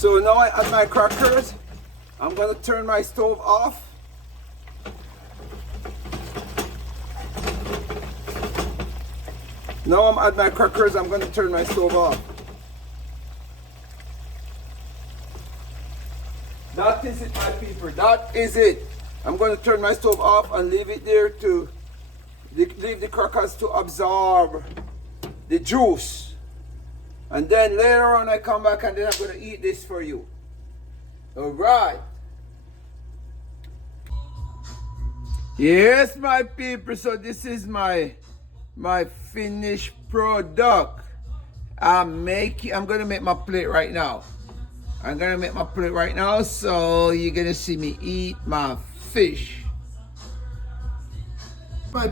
So now I add my crackers. I'm gonna turn my stove off. Now I'm at my crackers, I'm gonna turn my stove off. That is it, my people, that is it. I'm gonna turn my stove off and leave it there to, leave the crackers to absorb the juice. And then later on I come back and then I'm gonna eat this for you. All right. Yes, my people, so this is my finished product. I'm gonna make my plate right now. I'm gonna make my plate right now, so you're gonna see me eat my fish.